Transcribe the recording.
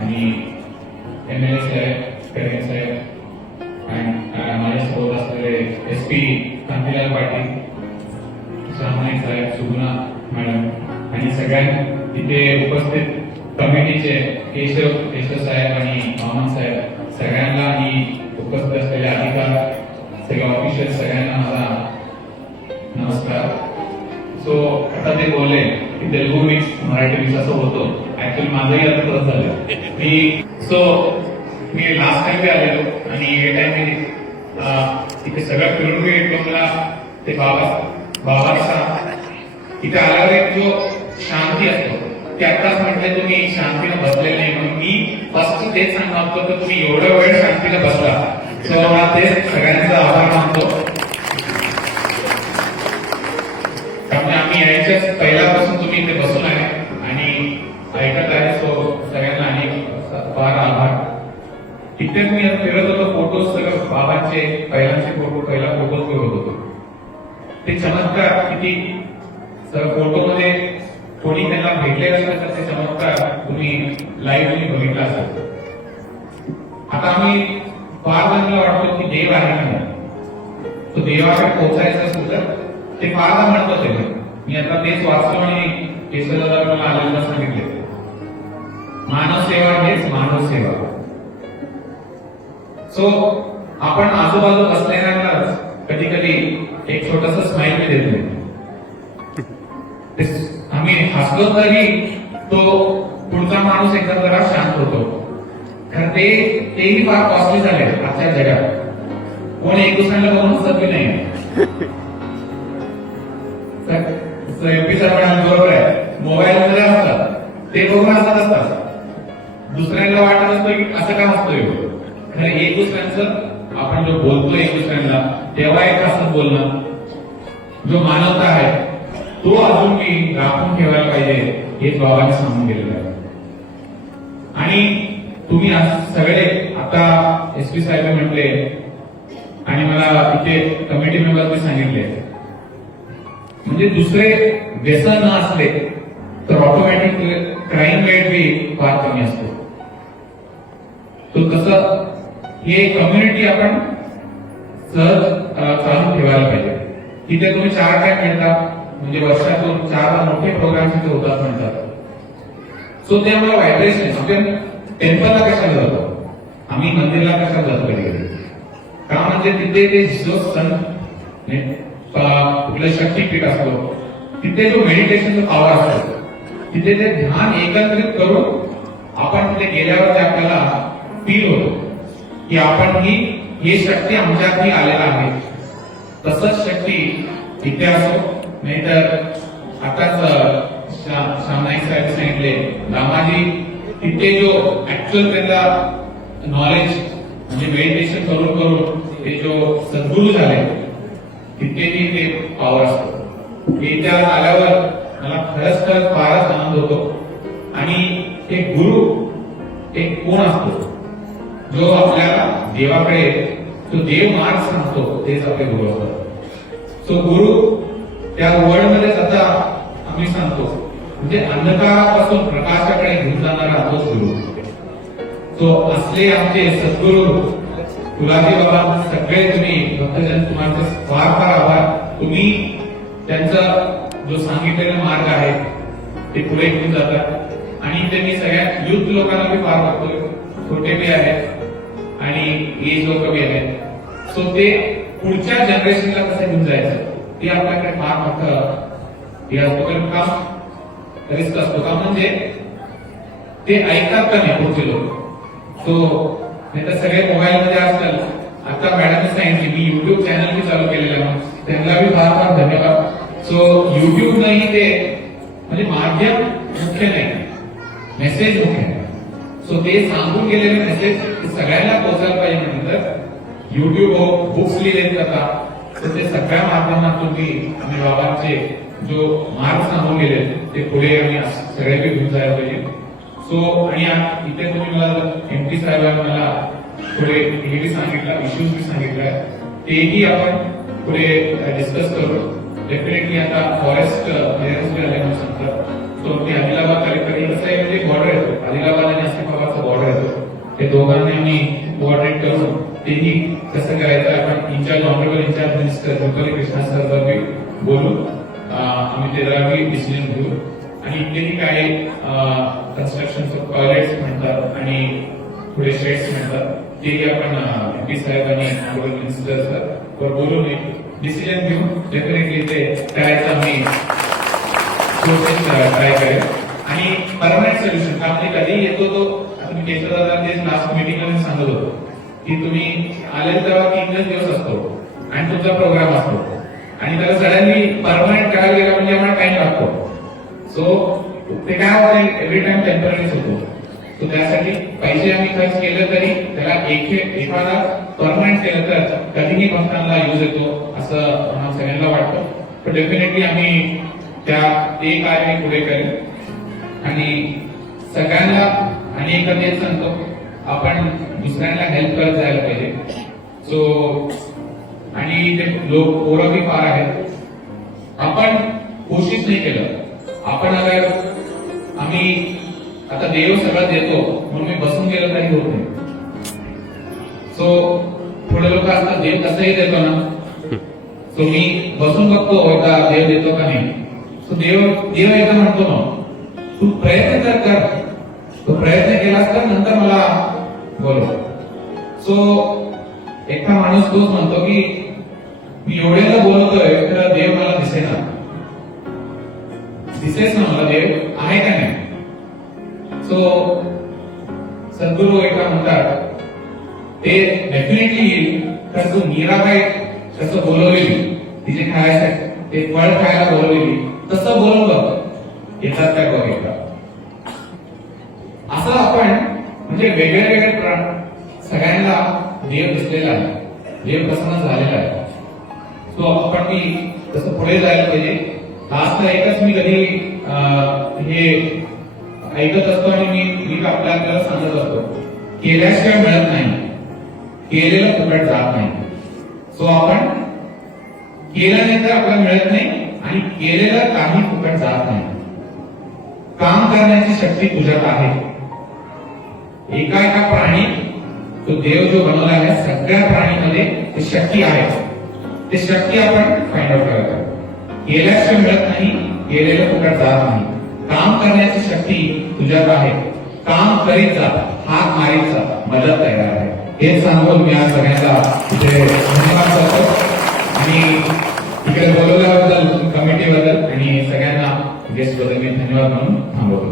आणि MLA साहेब, करेन साहेब आणि माझ्यासोबत असलेले SP कांतीलाल पाटील, श्यामनाई साहेब, सुगुणा मॅडम आणि सगळ्या तिथे उपस्थित कमिटीचे केशव साहेब आणि मामन साहेब, सगळ्यांना आणि उपस्थित असलेले अधिकार, सगळे ऑफिशियल, सगळ्यांना माझा नमस्कार. सो आता ते बोलले की तेलुगू मिक्स मराठी मिक्स असं होतो. ऍक्च्युअली माझंही आता तसंच झालं. मी लास्ट टाइम आलेलो आणि हे टाइम मी तिथे सगळं फिरून गेलो. मला ते बाबाचा तिथे आल्यावर एक जो शांती असतो ते आताच म्हटले तुम्ही शांतीनं बसलेले नाही, म्हणून मी फर्स्ट तेच सांगणार होतो की तुम्ही एवढा वेळ शांतीनं बसला. सो मला ते सगळ्यांचा आभार मानतो. त्यामुळे आम्ही यायच्याच पहिल्यापासून तुम्ही इथे बसून आहे आणि ऐकत आहे. सो सगळ्यांना अनेक फार आभार. तिथेच मी फिरत होतो, फोटो सगळं बाबांचे पहिल्यांचे फोटो, पहिला फोटो फिरत होतो. ते चमत्कार किती फोटो मध्ये कोणी त्यांना भेटले असेल तर ते चमत्कार तुम्ही लाईव्ह बघितला असेल. आता आम्ही फार जणांना वाटतो की देव आहे का नाही, तो देवाकडे पोहोचायचं असेल तर ते फार महत्वाचे आहे. मी आता तेच वाचतो आणि केशवदादा मला आलेला सांगितले, मानव सेवा हेच मानव सेवा. सो आपण आजूबाजू बसलेल्यांनाच कधी कधी एक छोटासा स्माइल मी देतो. आम्ही हसलो तरी तो पुढचा माणूस एकदम जरा शांत होतो. कारण तेही फार कॉस्टली झाले आजच्या जगात. कोणी एक दुसऱ्याला बघून हसत नाही. MP सर म्हणाले बरोबर आहे, मोबाईल मध्ये असतात ते बघून हसत असतात. दुसऱ्यांना वाटत असतं की असं का हसतोय. खरं एक दुसऱ्यांचं आपण जो बोलतोय एक दुसऱ्यांना तेव्हा एक हसत बोलणं, जो मानवता आहे तो अजून मी राखून ठेवायला पाहिजे हेच बाबांनी सांगून गेलेलं आहे. आणि तुम्ही सगळे आता SP साहेब म्हटले आणि मला इथे कमिटी मेंबरने सांगितले, म्हणजे दुसरे व्यसन न असले तर ऑटोमॅटिक क्राईम रेट बी फार कमी असतो. तो तसं हे कम्युनिटी आपण सहज चालू ठेवायला पाहिजे. तिथे तुम्ही 4 टाइम मिळता, म्हणजे वर्षातून 4 मोठे प्रोग्राम तिथे होतात म्हणतात. सो ते आम्हाला व्हायब्रेशन. आपण टेम्पलला कशाला जातो, आम्ही मंदिरला कशाला जातो कधी कधी, का म्हणजे तिथे ते जो सण कुठलं शक्तीपीठ असतो तिथे जो मेडिटेशनचा पॉवर असतो, तिथे ते ध्यान एकत्रित करून आपण तिथे गेल्यावर ते आपल्याला फील होतो की आपण ही शक्ती आमच्यातही आलेला आहे. तसंच शक्ती तिथे असो. नाहीतर आताच श्यामनाई साहेब सांगितले, रामाजी तिथे जो ऍक्च्युअल त्यांना नॉलेज म्हणजे मेडिटेशन करून करून ते जो सद्गुरू झाले तिथेही ते पॉवर असतो. इथे आल्यावर मला खरंच फारच आनंद होतो. आणि ते गुरु एक कोण असतो, जो आपल्याला देवाकडे तो देव मार्ग सांगतो, तेच आपले गुरु असतात. सो गुरु त्या वर्ल्ड मध्ये आता आम्ही सांगतो, म्हणजे अंधकारापासून प्रकाशाकडे घेऊन जाणारा तोच गुरु. तो असले आमचे सद्गुरू तुलाजी बाबा, सगळे तुम्ही भक्तजन, तुम्हाला फार फार आभार. तुम्ही त्यांचा जो सांगितलेला मार्ग आहे ते पुढे घेऊन जातात. आणि ते मी सगळ्या युथ लोकांना बी फार बघतोय, छोटे बी आहेत आणि एज लोक बी आहेत. सो ते पुढच्या जनरेशनला कसं घेऊन जायचं ते आपल्याकडे फार मोठं हे असतो. कारण काम रिस्क असतो का, म्हणजे ते ऐकतात का नाही पुढचे लोक. सो नाही तर सगळे मोबाईल मध्ये असतात. आता मॅडमने सांगितले मी युट्यूब चॅनल बी चालू केलेलं आहे, त्यांना बी फार फार धन्यवाद. सो युट्यूब नाही ते म्हणजे माध्यम मुख्य नाही, मेसेज मुख्य आहे. सो ते सांगून गेलेले मेसेज सगळ्यांना पोहोचायला पाहिजे. नंतर युट्यूब हो, बुक्स लिहिलेत आता, तर ते सगळ्या माध्यमातून आम्ही बाबांचे जो मार्ग सांगून गेले ते पुढे आम्ही सगळे घेऊन जायला पाहिजे. सो आणि इथे तुम्ही मला MP साहेबांनी मला पुढे हे बी सांगितलं, इश्यूज बी सांगितलं, तेही आपण पुढे डिस्कस करू. डेफिनेटली आता फॉरेस्ट क्लिअरन्स बी आले म्हणून सांगतात. तो ते आदिलाबाद कलेक्टर कसं आहे, म्हणजे बॉर्डर येतो, आदिलाबाद आणि आसिफाबादचा border incharge honourable incharge minister Rupali Krishna sir बी बोलू आम्ही ते जरा डिसिजन घेऊ आणि इथलेही काय कन्स्ट्रक्शन टॉयलेट्स म्हणतात आणि थोडे शेड्स म्हणतात तेही आपण एमपी साहेब आणि ऑनरेबल मिनिस्टर सर बोलून डिसिजन घेऊन डेफिनेटली ते करायचं आम्ही ट्राय करेल आणि परमनंट सोल्युशन का म्हणजे कधी येतो तो आता मी केशवदादा ते लास्ट मीटिंगला मी सांगत होतो की तुम्ही आले तेव्हा 3 दिवस असतो आणि तुमचा प्रोग्राम असतो आणि त्याला सडनली परमनंट करायला गेला म्हणजे आम्हाला टाइम लागतो सो ते काय होतं एव्हरी टाइम टेम्पररीच होतो सो त्यासाठी पैसे आम्ही खर्च केले तरी त्याला एखादा परमनंट केलं तर कधीही पंथांना यूज येतो असं आम्हाला सगळ्यांना वाटतं पण डेफिनेटली आम्ही ते कार्य पुढे करेल आणि सगळ्यांना आणि एकदा तेच सांगतो आपण दुसऱ्यांना हेल्प करत जायला पाहिजे सो आणि ते लोक पोरंही फार आहेत आपण कोशिश नाही केलं आपण अगर आम्ही आता देव सगळं देतो म्हणून मी बसून गेलो तरी होत नाही सो थोडे लोक असतात देव कसंही देतो ना सो मी बसून बघतो एकदा देव देतो का नाही सो देव एकदा म्हणतो ना तू प्रयत्न तर कर तो प्रयत्न केलास तर नंतर मला बोलव सो एका माणूस तोच म्हणतो की मी एवढ्याला बोलतोय तर देव मला दिसेना दिसेच ना मला देव आहे का नाही सो सद्गुरू एका म्हणतात ते डेफिनेटली येईल तर तू मीरा काय कसं बोलवलेली तिचे खायचं ते फळ खायला बोलवलेली तसं बोलून बघ येतात काय बघ एकदा असं आपण म्हणजे वेगळे वेगळे सगळ्यांना देव दिसलेला आहे देव प्रसन्न झालेला आहे सो आपण मी तसं पुढे जायला पाहिजे लास्ट एकच मी कधी हे ऐकत असतो आणि मी आपल्याला सांगत असतो केल्याशिवाय मिळत नाही केलेलं फुकट जात नाही सो आपण केल्यानंतर आपल्याला मिळत नाही आणि केलेलं काही फुकट जात नाही काम करण्याची शक्ती तुझ्यात आहे एका प्राणी तो देव जो बनवला आहे सगळ्या प्राणीमध्ये ते शक्ती आहे ते शक्ती आपण फाइंड आउट करायचं केल्याशिवाय मिळत नाही केलेलं फुकट जात नाही काम करण्याची शक्ती तुझ्यात आहे काम करीत जा हात मारीत जा मदत तयार आहे हेच सांगून मी आज सगळ्यांना इथे धन्यवाद करतो आणि इकडे बोलवल्याबद्दल कमिटीबद्दल आणि सगळ्यांना गेस्ट बद्दल मी धन्यवाद म्हणून थांबवतो